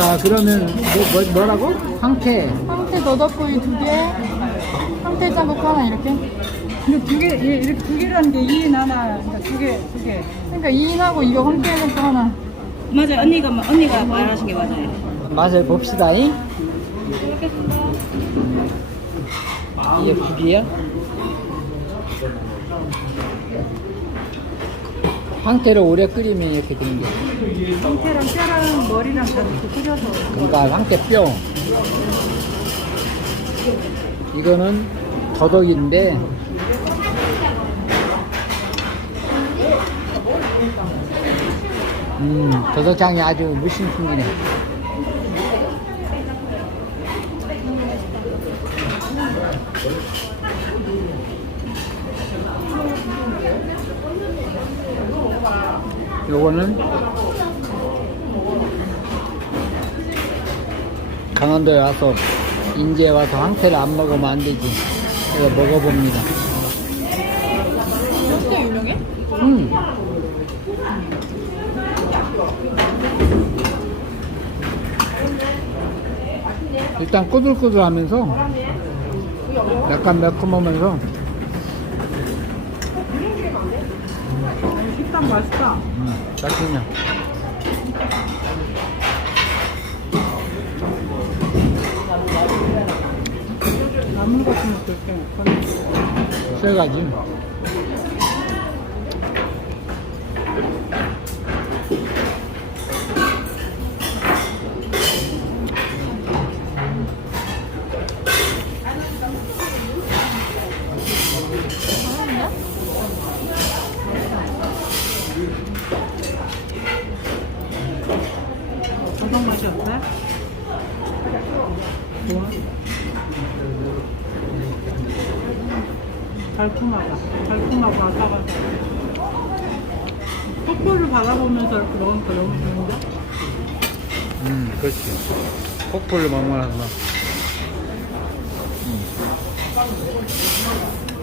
자, 그러면 뭐, 뭐, 라고 황태. 황태 너덕구이 두 개, 황태 짬국 하나 이렇게. 근데 두 개, 예, 이렇게 두 개라는 게 2인 하나, 그러니까 두 개, 두 개. 그러니까 2인하고 이거 황태 짬국 하나. 맞아요. 언니가 마- 언니가 말하신 게 맞아요. 맛을 봅시다. 잉 이게 불이야? 황태를 오래 끓이면 이렇게 되는 거야. 형태랑 뼈랑 머리랑 다 이렇게 끓여서. 그러니까 황태 뼈. 이거는 더덕인데 음, 더덕향이 아주 물씬 풍기네. 요거는 강원도에 와서 인제에 와서 황태를 안 먹으면 안 되지. 그래서 먹어봅니다. 황태 유명해? 음. 일단 꾸들꾸들하면서 약간 매콤하면서 식감 맛있다. 음, 맛있냐. 나물 같은 것도 이렇게. 세가지. 어떤 맛이 어때? 좋아. 달콤하다. 달콤하고 아삭아삭. 폭포를 바라보면서 이렇게 먹으니까 너무 좋은데? 음, 그렇지. 폭포를 먹으면서. 근데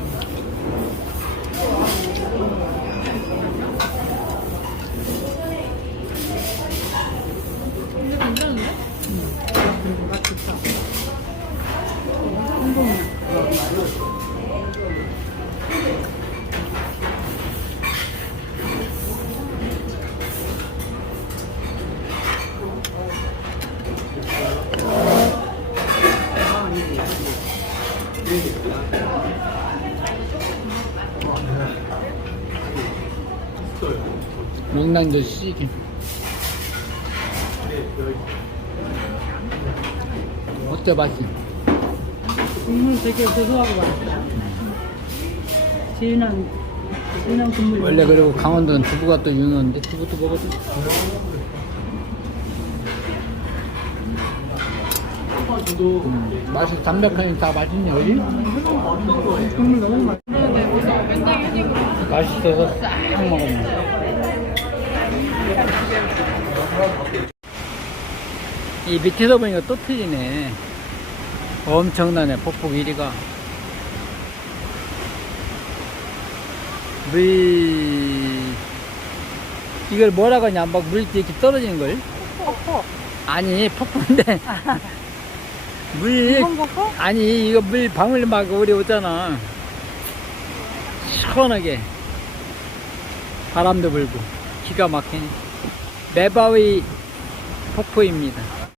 명란젓 시기. 어때 맛이? 국물 되게 고소하고 맛있다. 진한, 진한 국물. 원래 그리고 강원도는 두부가 또 유명한데 두부도 먹어도 음, 맛이 담백하니 다 맛있네 그지? 국물 너무 휴직으로. 맛있어서 싹 먹었네 이 밑에서 보니까 또 틀리네 엄청나네 폭포 길이가 물 이걸 뭐라고 하냐 막 물 이렇게 떨어지는 걸 폭포. 아니 폭포인데 물. 폭포? 아니 이거 물 방울 막 오잖아. 시원하게. 바람도 불고 기가 막히네. 메바위 폭포입니다